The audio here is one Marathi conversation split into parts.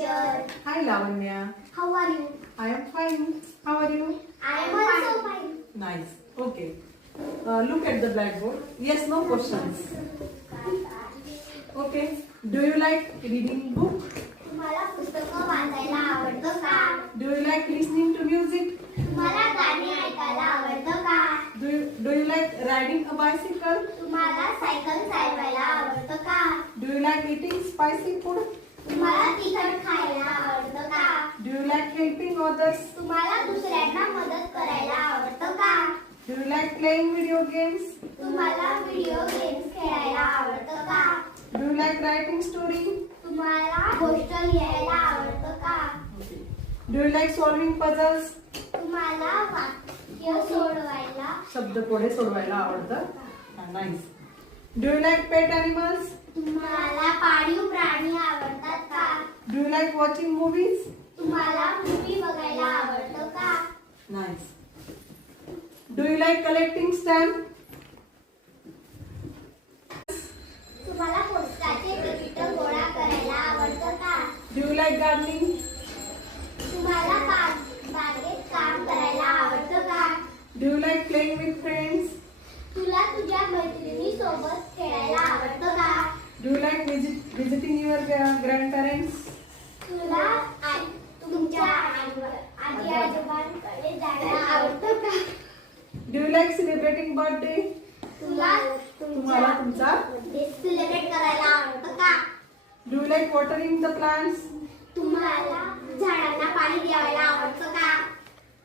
Hi Lavanya. How are you? I am fine. How are you? I am also fine. Nice. Okay. Look at the blackboard. Yes, no questions. Okay. Do you like reading book? तुम्हाला पुस्तकं वाचायला आवडतं का? Do you like listening to music? तुम्हाला गाणी ऐकायला आवडतं का? Do you like riding a bicycle? तुम्हाला सायकल चालवायला आवडतं का? Do you like eating spicy food? तुम्हाला तिखट खायला आवडतं का? Do you like helping others? तुम्हाला दुसऱ्यांना मदत करायला आवडतं का? Do you like playing video games? तुम्हाला व्हिडिओ गेम्स खेळायला आवडतं का? Do you like writing story? तुम्हाला गोष्ट लिहायला आवडतं का? Do you like solving puzzles? तुम्हाला वाक्य सोडवायला शब्द कोडे सोडवायला आवडतं. Nice. Do you like pet animals? तुम्हाला पाळीव प्राणी आवडतात का? Do you like watching movies? तुम्हाला मूवी बघायला आवडतं का? Nice. Do you like collecting stamp? तुम्हाला पोस्टाचे तिकीट गोळा करायला आवडतं का? Do you like gardening? तुम्हाला बागेत काम करायला आवडतं का? Do you like playing with friends? तुला तुझ्या मैत्रिणी सोबत खेळायला आवडतं का? Do you like visiting your grandparents? तुला तुमच्या आजी आजोबांकडे जायला आवडतं का? Do you like celebrating birthday? तुम्हाला तुमचा सेलिब्रेट करायला आवडतं का? Do you like watering the plants? तुम्हाला झाडांना पाणी द्यायला आवडतं का?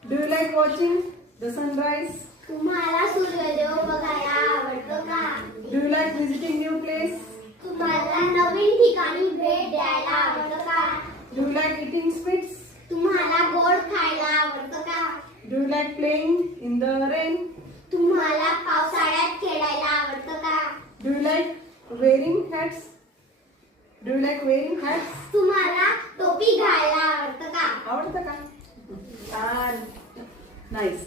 Do you like watching the sunrise? तुम्हाला सूर्योदय बघायला आवडतं का? Do you like visiting new place? तुम्हाला नवीन ठिकाणी भेट द्यायला आवडतं का? Do you like eating sweets? तुम्हाला गोड खायला आवडतं का? Do you like playing in the rain? तुम्हाला पावसाळ्यात खेळायला आवडतं का? Do you like wearing hats? Do you like wearing hats? तुम्हाला टोपी घालायला आवडतं का? आवडतं का? छान. Nice.